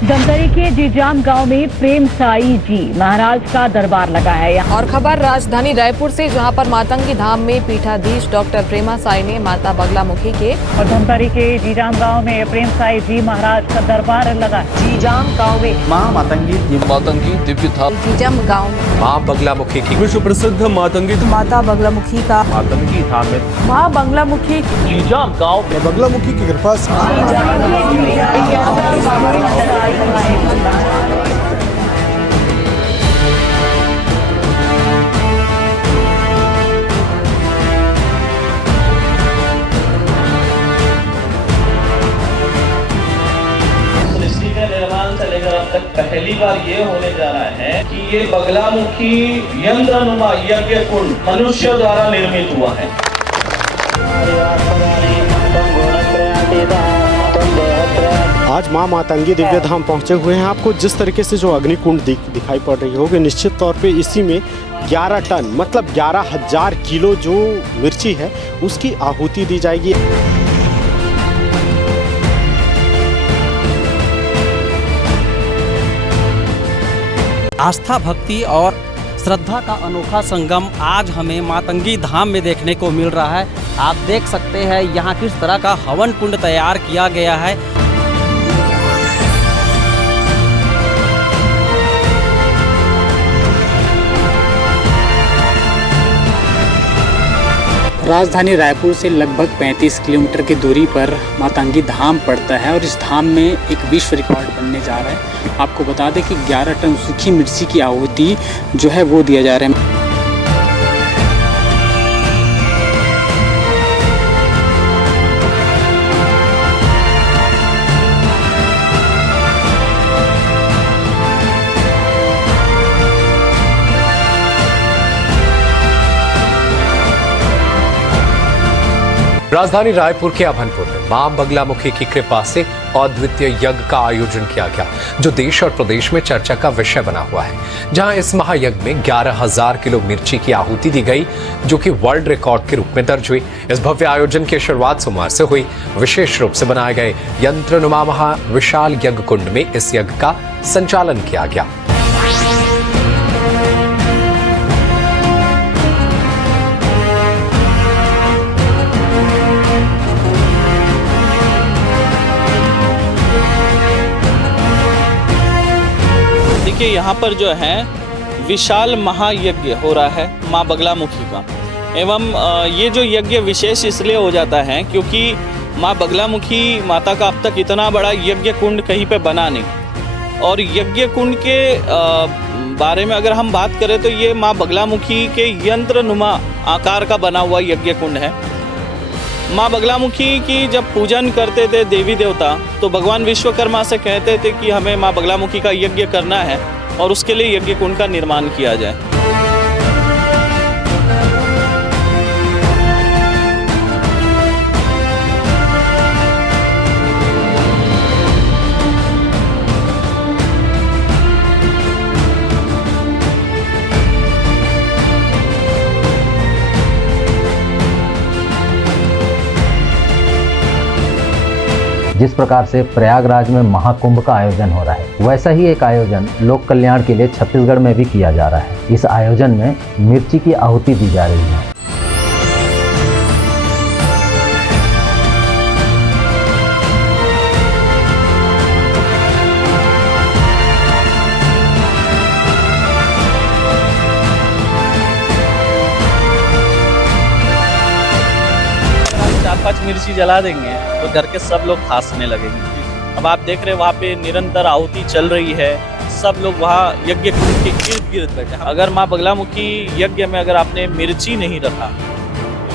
धमतरी के जीजाम गांव में प्रेम साई जी महाराज का दरबार लगा है। और खबर राजधानी रायपुर से, जहां पर मातंगी धाम में पीठाधीश डॉक्टर प्रेमा साई ने माता बगलामुखी के और धमतरी के जीजाम गांव में प्रेम साई जी महाराज का दरबार लगा। जीजाम गांव में मातंगी दिव्य धाम जीजाम गांव में माँ बगलामुखी की विश्व प्रसिद्ध मातंगी माता बगलामुखी का मातंगी धाम में माँ बगलामुखी जीजाम गांव में बगलामुखी की कृपा से सृष्टि का निर्माण से लेकर अब तक पहली बार ये होने जा रहा है कि ये बगलामुखी यंत्रनुमा यज्ञ कुंड मनुष्य द्वारा निर्मित हुआ है। आज माँ मातंगी दिव्य धाम पहुँचे हुए हैं। आपको जिस तरीके से जो अग्निकुंड दिखाई पड़ रही होगी, निश्चित तौर पे इसी में 11 टन मतलब 11,000 किलो जो मिर्ची है उसकी आहुति दी जाएगी। आस्था, भक्ति और श्रद्धा का अनोखा संगम आज हमें मातंगी धाम में देखने को मिल रहा है। आप देख सकते हैं यहाँ किस तरह का हवन कुंड तैयार किया गया है। राजधानी रायपुर से लगभग 35 किलोमीटर की दूरी पर मातंगी धाम पड़ता है और इस धाम में एक विश्व रिकॉर्ड बनने जा रहा है। आपको बता दें कि 11 टन सूखी मिर्ची की आहुति जो है वो दिया जा रहा है। राजधानी रायपुर के अभनपुर में मां बगलामुखी की कृपा से अद्वितीय यज्ञ का आयोजन किया गया, जो देश और प्रदेश में चर्चा का विषय बना हुआ है। जहां इस महायज्ञ में 11,000 किलो मिर्ची की आहुति दी गई, जो कि वर्ल्ड रिकॉर्ड के रूप में दर्ज हुई। इस भव्य आयोजन की शुरुआत सोमवार से हुई। विशेष रूप से बनाए गए यंत्रनुमा महा विशाल यज्ञ कुंड में इस यज्ञ का संचालन किया गया। देखिए, यहाँ पर जो है विशाल महायज्ञ हो रहा है माँ बगलामुखी का। एवं ये जो यज्ञ विशेष इसलिए हो जाता है क्योंकि माँ बगलामुखी माता का अब तक इतना बड़ा यज्ञ कुंड कहीं पे बना नहीं। और यज्ञ कुंड के बारे में अगर हम बात करें तो ये माँ बगलामुखी के यंत्रनुमा आकार का बना हुआ यज्ञ कुंड है। माँ बगलामुखी की जब पूजन करते थे देवी देवता, तो भगवान विश्वकर्मा से कहते थे कि हमें माँ बगलामुखी का यज्ञ करना है और उसके लिए यज्ञ कुंड का निर्माण किया जाए। जिस प्रकार से प्रयागराज में महाकुंभ का आयोजन हो रहा है, वैसा ही एक आयोजन लोक कल्याण के लिए छत्तीसगढ़ में भी किया जा रहा है। इस आयोजन में मिर्ची की आहुति दी जा रही है। पाँच मिर्ची जला देंगे तो घर के सब लोग खांसने लगेंगे। अब आप देख रहे हैं वहाँ पे निरंतर आहुति चल रही है, सब लोग वहाँ यज्ञ कुंड के इर्द गिर्द बैठे। अगर माँ बगलामुखी यज्ञ में अगर आपने मिर्ची नहीं रखा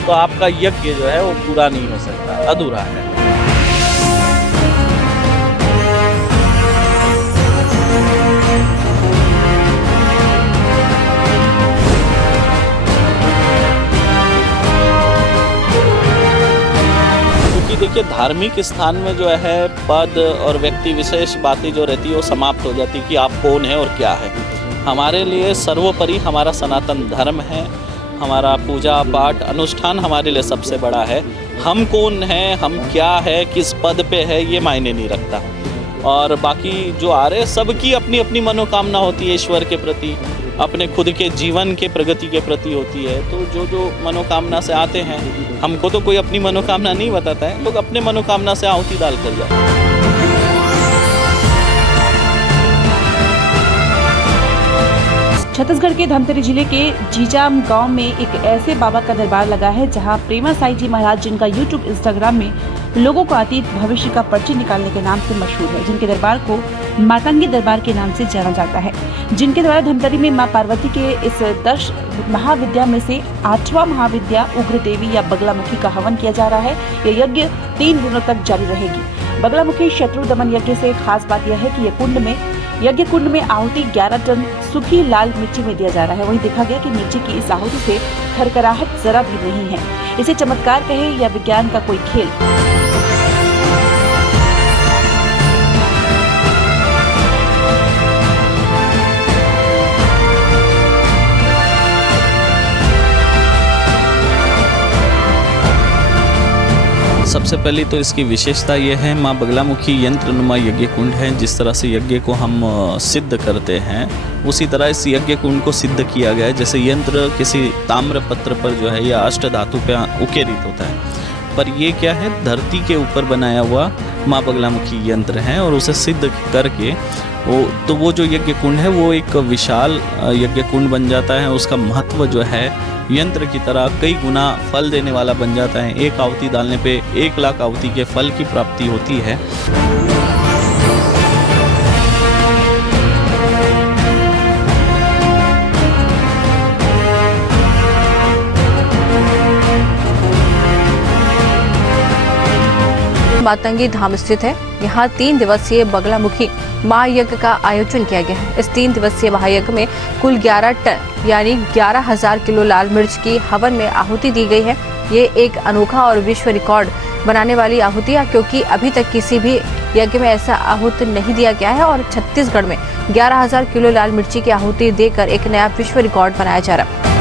तो आपका यज्ञ जो है वो पूरा नहीं हो सकता, अधूरा है। देखिए, धार्मिक स्थान में जो है पद और व्यक्ति विशेष बातें जो रहती है वो समाप्त हो जाती कि आप कौन है और क्या है। हमारे लिए सर्वोपरि हमारा सनातन धर्म है, हमारा पूजा पाठ अनुष्ठान हमारे लिए सबसे बड़ा है। हम कौन हैं, हम क्या है, किस पद पे है, ये मायने नहीं रखता। और बाकी जो आ रहे सबकी अपनी अपनी मनोकामना होती है ईश्वर के प्रति, अपने खुद के जीवन के प्रगति के प्रति होती है। तो जो जो मनोकामना से आते हैं, हमको तो कोई अपनी मनोकामना नहीं बताता है, लोग अपने मनोकामना से आहुति डाल कर जाते हैं। छत्तीसगढ़ के धमतरी जिले के जीजाम गांव में एक ऐसे बाबा का दरबार लगा है जहां प्रेमा साई जी महाराज, जिनका यूट्यूब इंस्टाग्राम में लोगों को अतीत भविष्य का पर्ची निकालने के नाम से मशहूर है, जिनके दरबार को मातंगी दरबार के नाम से जाना जाता है, जिनके द्वारा धमतरी में मां पार्वती के इस 10 महाविद्या में से 8वां महाविद्या उग्र देवी या बगलामुखी का हवन किया जा रहा है। यह यज्ञ 3 दिनों तक जारी रहेगी। बगलामुखी शत्रु दमन यज्ञ से खास बात यह है कि यज्ञ कुंड में आहुति 11 टन सूखी लाल मिट्टी में दिया जा रहा है। वहीं देखा गया कि मिट्टी की इस आहुति से खरखराहट जरा भी नहीं है। इसे चमत्कार कहे या विज्ञान का कोई खेल। सबसे पहले तो इसकी विशेषता ये है, माँ बगलामुखी यंत्रनुमा यज्ञ कुंड है। जिस तरह से यज्ञ को हम सिद्ध करते हैं, उसी तरह इस यज्ञ कुंड को सिद्ध किया गया है। जैसे यंत्र किसी ताम्र पत्र पर जो है या अष्ट धातु पे उकेरित होता है, पर ये क्या है, धरती के ऊपर बनाया हुआ माँ बगलामुखी यंत्र है और उसे सिद्ध करके वो जो यज्ञ कुंड है वो एक विशाल यज्ञ कुंड बन जाता है। उसका महत्व जो है यंत्र की तरह कई गुना फल देने वाला बन जाता है। एक आहुति डालने पे 1 लाख आहुति के फल की प्राप्ति होती है। मातंगी धाम स्थित है। यहाँ 3 दिवसीय बगलामुखी महायज्ञ का आयोजन किया गया है। इस 3 दिवसीय महायज्ञ में कुल 11 टन यानी 11,000 किलो लाल मिर्च की हवन में आहुति दी गई है। ये एक अनोखा और विश्व रिकॉर्ड बनाने वाली आहुति है, क्योंकि अभी तक किसी भी यज्ञ में ऐसा आहुति नहीं दिया गया है और छत्तीसगढ़ में 11,000 किलो लाल मिर्ची की आहुति देकर एक नया विश्व रिकॉर्ड बनाया जा रहा है।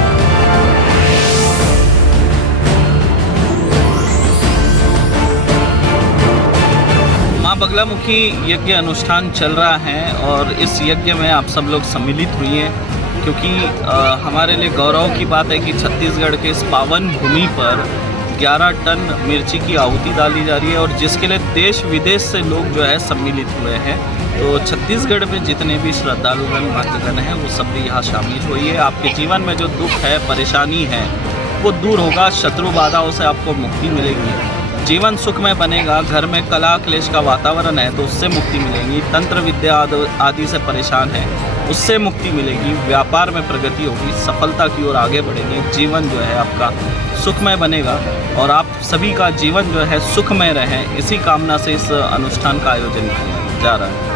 बगलामुखी यज्ञ अनुष्ठान चल रहा है और इस यज्ञ में आप सब लोग सम्मिलित हुई हैं, क्योंकि हमारे लिए गौरव की बात है कि छत्तीसगढ़ के इस पावन भूमि पर 11 टन मिर्ची की आहुति डाली जा रही है और जिसके लिए देश विदेश से लोग जो है सम्मिलित हुए हैं। तो छत्तीसगढ़ में जितने भी श्रद्धालुगण भक्तगण हैं वो सब भी यहाँ शामिल हुई है। आपके जीवन में जो दुख है, परेशानी है, वो दूर होगा। शत्रु बाधाओं से आपको मुक्ति मिलेगी, जीवन सुखमय बनेगा। घर में कला क्लेश का वातावरण है तो उससे मुक्ति मिलेगी। तंत्र विद्या आदि से परेशान है, उससे मुक्ति मिलेगी। व्यापार में प्रगति होगी, सफलता की ओर आगे बढ़ेंगे। जीवन जो है आपका सुखमय बनेगा और आप सभी का जीवन जो है सुखमय रहे, इसी कामना से इस अनुष्ठान का आयोजन किया जा रहा है।